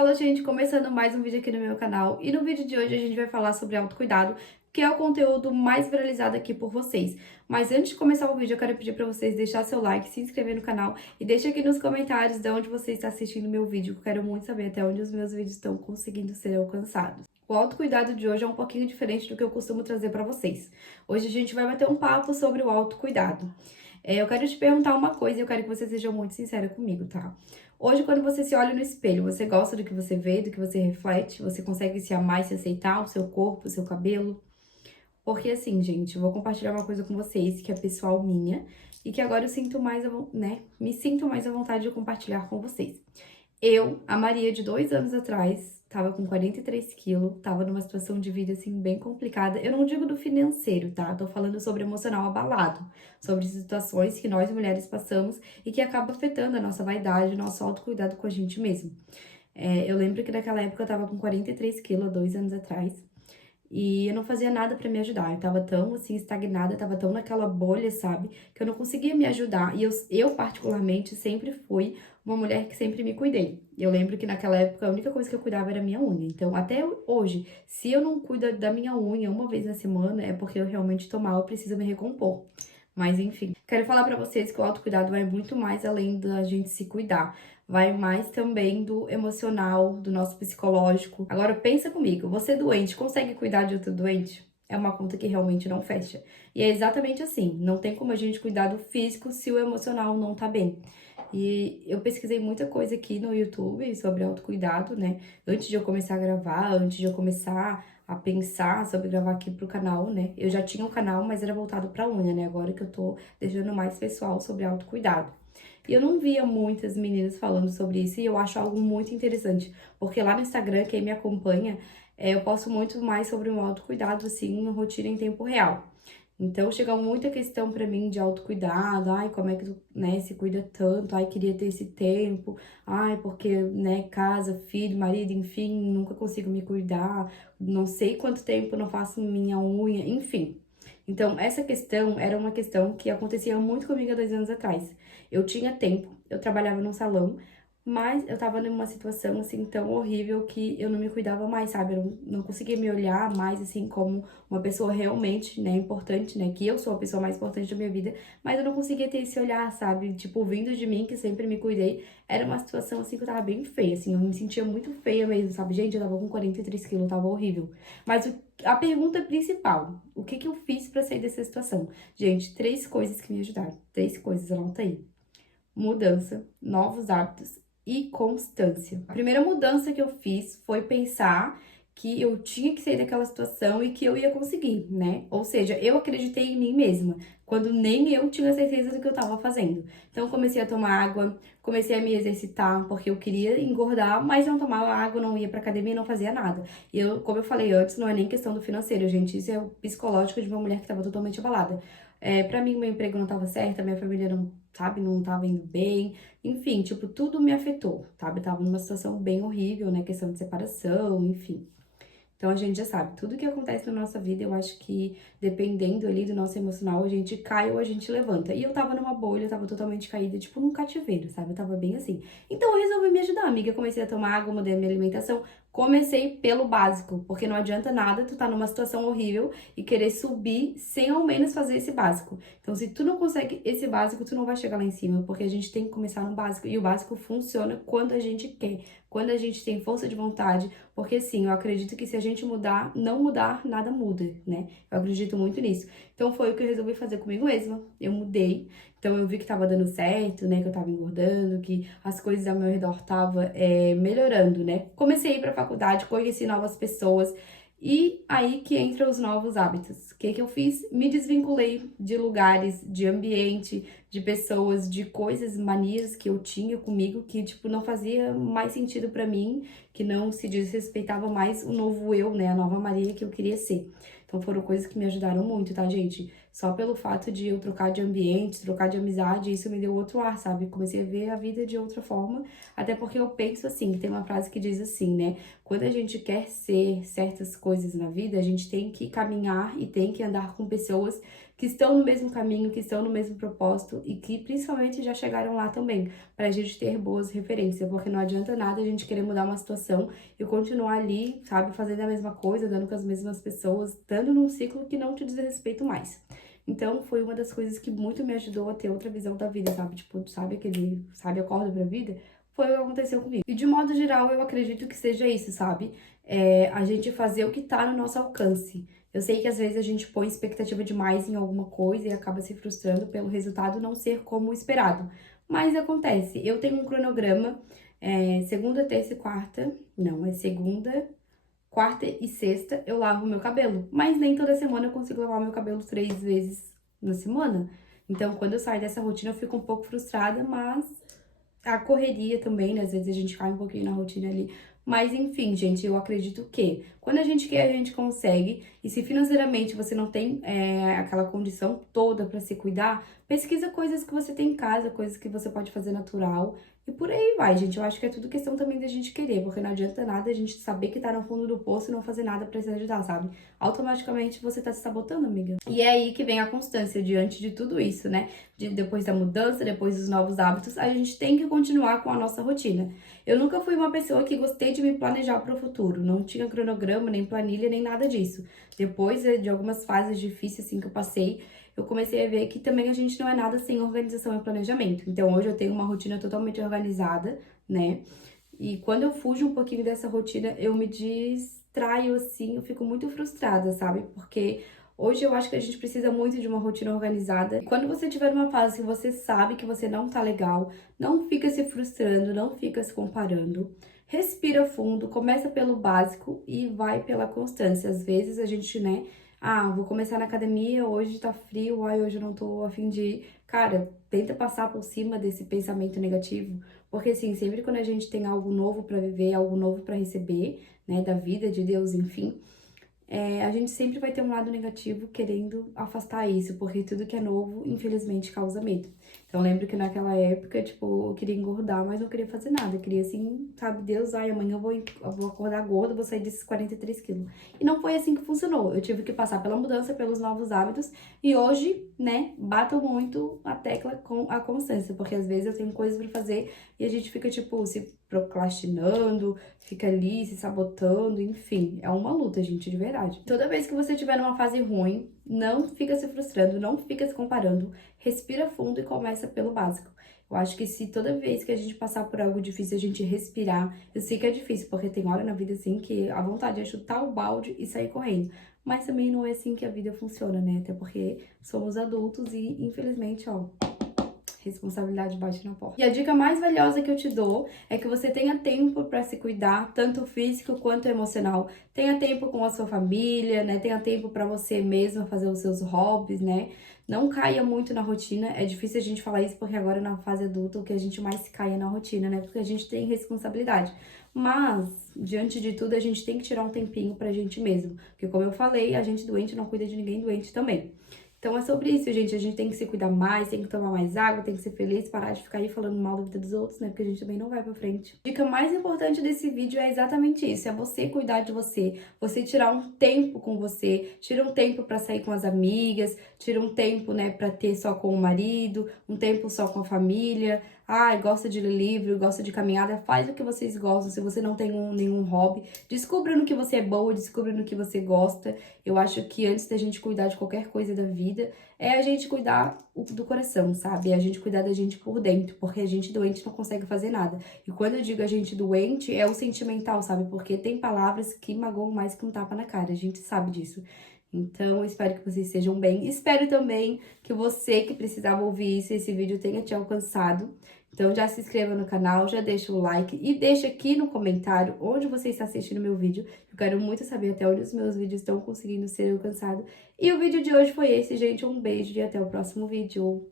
Fala, gente, começando mais um vídeo aqui no meu canal. E no vídeo de hoje a gente vai falar sobre autocuidado, que é o conteúdo mais viralizado aqui por vocês. Mas antes de começar o vídeo, eu quero pedir pra vocês deixar seu like, se inscrever no canal e deixa aqui nos comentários de onde você está assistindo meu vídeo, que eu quero muito saber até onde os meus vídeos estão conseguindo ser alcançados. O autocuidado de hoje é um pouquinho diferente do que eu costumo trazer pra vocês. Hoje a gente vai bater um papo sobre o autocuidado. Eu quero te perguntar uma coisa e eu quero que você seja muito sincera comigo, tá? Hoje, quando você se olha no espelho, você gosta do que você vê, do que você reflete? Você consegue se amar e se aceitar, o seu corpo, o seu cabelo? Porque assim, gente, eu vou compartilhar uma coisa com vocês que é pessoal minha e que agora eu sinto mais, me sinto mais à vontade de compartilhar com vocês. Eu, a Maria de 2 anos atrás, tava com 43 quilos, tava numa situação de vida, assim, bem complicada. Eu não digo do financeiro, tá? Tô falando sobre emocional abalado, sobre situações que nós mulheres passamos e que acaba afetando a nossa vaidade, o nosso autocuidado com a gente mesmo. Eu lembro que naquela época eu tava com 43 quilos, 2 anos atrás, e eu não fazia nada pra me ajudar. Eu tava tão, assim, estagnada, tava tão naquela bolha, sabe? Que eu não conseguia me ajudar. E eu particularmente, sempre fui uma mulher que sempre me cuidei. Eu lembro que naquela época a única coisa que eu cuidava era a minha unha. Então, até hoje, se eu não cuido da minha unha uma vez na semana, é porque eu realmente tô mal, eu preciso me recompor. Mas enfim, quero falar pra vocês que o autocuidado vai muito mais além da gente se cuidar. Vai mais também do emocional, do nosso psicológico. Agora pensa comigo, você doente consegue cuidar de outro doente? É uma conta que realmente não fecha. E é exatamente assim, não tem como a gente cuidar do físico se o emocional não tá bem. E eu pesquisei muita coisa aqui no YouTube sobre autocuidado, né? Antes de eu começar a gravar, antes de eu começar a pensar sobre gravar aqui pro canal, né? Eu já tinha um canal, mas era voltado pra unha, né? Agora que eu tô deixando mais pessoal sobre autocuidado. E eu não via muitas meninas falando sobre isso e eu acho algo muito interessante, porque lá no Instagram, quem me acompanha, eu posto muito mais sobre o autocuidado, assim, rotina em tempo real. Então, chega muita questão pra mim de autocuidado, ai, como é que tu, né, se cuida tanto, ai, queria ter esse tempo, ai, porque, né, casa, filho, marido, enfim, nunca consigo me cuidar, não sei quanto tempo eu não faço minha unha, enfim. Então, essa questão era uma questão que acontecia muito comigo há 2 anos atrás. Eu tinha tempo, eu trabalhava num salão, mas eu tava numa situação, assim, tão horrível que eu não me cuidava mais, sabe? Eu não conseguia me olhar mais, assim, como uma pessoa realmente, né, importante, né? Que eu sou a pessoa mais importante da minha vida, mas eu não conseguia ter esse olhar, sabe? Tipo, vindo de mim, que sempre me cuidei, era uma situação, assim, que eu tava bem feia, assim, eu me sentia muito feia mesmo, sabe? Gente, eu tava com 43 quilos, tava horrível. Mas a pergunta principal, o que que eu fiz pra sair dessa situação? Gente, 3 coisas que me ajudaram, 3 coisas, anota aí. Mudança, novos hábitos e constância. A primeira mudança que eu fiz foi pensar que eu tinha que sair daquela situação e que eu ia conseguir, né? Ou seja, eu acreditei em mim mesma, quando nem eu tinha certeza do que eu tava fazendo. Então, comecei a tomar água, comecei a me exercitar, porque eu queria engordar, mas não tomava água, não ia pra academia, não fazia nada. E eu, como eu falei antes, não é nem questão do financeiro, gente, isso é o psicológico de uma mulher que tava totalmente abalada. Pra mim, meu emprego não tava certo, a minha família não, sabe, não tava indo bem. Enfim, tipo, tudo me afetou, sabe? Tava numa situação bem horrível, né? Questão de separação, enfim. Então a gente já sabe, tudo que acontece na nossa vida, eu acho que dependendo ali do nosso emocional, a gente cai ou a gente levanta. E eu tava numa bolha, eu tava totalmente caída, tipo num cativeiro, sabe? Eu tava bem assim. Então eu resolvi me ajudar, amiga. Eu comecei a tomar água, mudei a minha alimentação. Comecei pelo básico, porque não adianta nada tu tá numa situação horrível e querer subir sem ao menos fazer esse básico. Então, se tu não consegue esse básico, tu não vai chegar lá em cima, porque a gente tem que começar no básico. E o básico funciona quando a gente quer, quando a gente tem força de vontade, porque sim, eu acredito que se a gente mudar, não mudar, nada muda, né? Eu acredito muito nisso. Então foi o que eu resolvi fazer comigo mesma. Eu mudei. Então eu vi que tava dando certo, né? Que eu tava engordando, que as coisas ao meu redor tava melhorando, né? Comecei a ir pra faculdade, conheci novas pessoas. E aí que entra os novos hábitos. O que que eu fiz? Me desvinculei de lugares, de ambiente, de pessoas, de coisas, manias que eu tinha comigo que, tipo, não fazia mais sentido pra mim, que não se desrespeitava mais o novo eu, né? A nova Maria que eu queria ser. Então foram coisas que me ajudaram muito, tá, gente? Só pelo fato de eu trocar de ambiente, trocar de amizade, isso me deu outro ar, sabe? Comecei a ver a vida de outra forma, até porque eu penso assim, que tem uma frase que diz assim, né? Quando a gente quer ser certas coisas na vida, a gente tem que caminhar e tem que andar com pessoas que estão no mesmo caminho, que estão no mesmo propósito e que principalmente já chegaram lá também, pra gente ter boas referências, porque não adianta nada a gente querer mudar uma situação e continuar ali, sabe, fazendo a mesma coisa, dando com as mesmas pessoas, estando num ciclo que não te diz respeito mais. Então, foi uma das coisas que muito me ajudou a ter outra visão da vida, sabe? Tipo, sabe, acorda pra vida? Foi o que aconteceu comigo. E de modo geral, eu acredito que seja isso, sabe? A gente fazer o que tá no nosso alcance. Eu sei que às vezes a gente põe expectativa demais em alguma coisa e acaba se frustrando pelo resultado não ser como esperado. Mas acontece, eu tenho um cronograma, segunda, terça e quarta, não, é segunda, quarta e sexta eu lavo meu cabelo, mas nem toda semana eu consigo lavar meu cabelo 3 vezes na semana. Então, quando eu saio dessa rotina, eu fico um pouco frustrada, mas a correria também, né? Às vezes a gente cai um pouquinho na rotina ali. Mas enfim, gente, eu acredito que quando a gente quer, a gente consegue. E se financeiramente você não tem aquela condição toda pra se cuidar, pesquisa coisas que você tem em casa, coisas que você pode fazer natural. E por aí vai, gente. Eu acho que é tudo questão também da gente querer, porque não adianta nada a gente saber que tá no fundo do poço e não fazer nada pra se ajudar, sabe? Automaticamente você tá se sabotando, amiga. E é aí que vem a constância diante de tudo isso, né? Depois da mudança, depois dos novos hábitos, a gente tem que continuar com a nossa rotina. Eu nunca fui uma pessoa que gostei de me planejar para o futuro, não tinha cronograma, nem planilha, nem nada disso. Depois de algumas fases difíceis assim que eu passei, eu comecei a ver que também a gente não é nada sem organização e planejamento. Então hoje eu tenho uma rotina totalmente organizada, né? E quando eu fujo um pouquinho dessa rotina, eu me distraio assim, eu fico muito frustrada, sabe? Porque hoje eu acho que a gente precisa muito de uma rotina organizada. E quando você tiver numa fase que você sabe que você não tá legal, não fica se frustrando, não fica se comparando. Respira fundo, começa pelo básico e vai pela constância. Às vezes a gente, né? Ah, vou começar na academia, hoje tá frio, ai, hoje eu não tô a fim de ir. Cara, tenta passar por cima desse pensamento negativo, porque assim, sempre quando a gente tem algo novo pra viver, algo novo pra receber, né, da vida, de Deus, enfim, a gente sempre vai ter um lado negativo querendo afastar isso, porque tudo que é novo, infelizmente, causa medo. Então, eu lembro que naquela época, tipo, eu queria engordar, mas não queria fazer nada. Eu queria, assim, sabe, Deus, ai, amanhã eu vou acordar gorda, vou sair desses 43 quilos. E não foi assim que funcionou. Eu tive que passar pela mudança, pelos novos hábitos. E hoje, né, bato muito a tecla com a constância, porque às vezes eu tenho coisas pra fazer e a gente fica, tipo, se procrastinando, fica ali se sabotando, enfim, é uma luta, gente, de verdade. Toda vez que você estiver numa fase ruim, não fica se frustrando, não fica se comparando, respira fundo e começa pelo básico. Eu acho que se toda vez que a gente passar por algo difícil, a gente respirar, eu sei que é difícil, porque tem hora na vida assim que a vontade é chutar o balde e sair correndo. Mas também não é assim que a vida funciona, né? Até porque somos adultos e, infelizmente, ó, responsabilidade bate na porta. E a dica mais valiosa que eu te dou é que você tenha tempo para se cuidar, tanto físico quanto emocional. Tenha tempo com a sua família, né? Tenha tempo para você mesma fazer os seus hobbies, né? Não caia muito na rotina. É difícil a gente falar isso porque agora na fase adulta o que a gente mais caia na rotina, né? Porque a gente tem responsabilidade. Mas, diante de tudo, a gente tem que tirar um tempinho pra gente mesmo. Porque, como eu falei, a gente doente não cuida de ninguém doente também. Então é sobre isso, gente. A gente tem que se cuidar mais, tem que tomar mais água, tem que ser feliz, parar de ficar aí falando mal da vida dos outros, né? Porque a gente também não vai pra frente. A dica mais importante desse vídeo é exatamente isso: é você cuidar de você, você tirar um tempo com você, tira um tempo pra sair com as amigas, tira um tempo, né, pra ter só com o marido, um tempo só com a família. Ai, gosta de ler livro, gosta de caminhada, faz o que vocês gostam. Se você não tem nenhum hobby, descubra no que você é boa, descubra no que você gosta. Eu acho que antes da gente cuidar de qualquer coisa da vida, é a gente cuidar do coração, sabe? É a gente cuidar da gente por dentro, porque a gente doente não consegue fazer nada. E quando eu digo a gente doente, é o sentimental, sabe? Porque tem palavras que magoam mais que um tapa na cara, a gente sabe disso. Então, eu espero que vocês estejam bem. Espero também que você que precisava ouvir isso, esse vídeo tenha te alcançado. Então, já se inscreva no canal, já deixa o like e deixa aqui no comentário onde você está assistindo meu vídeo. Eu quero muito saber até onde os meus vídeos estão conseguindo ser alcançados. E o vídeo de hoje foi esse, gente. Um beijo e até o próximo vídeo.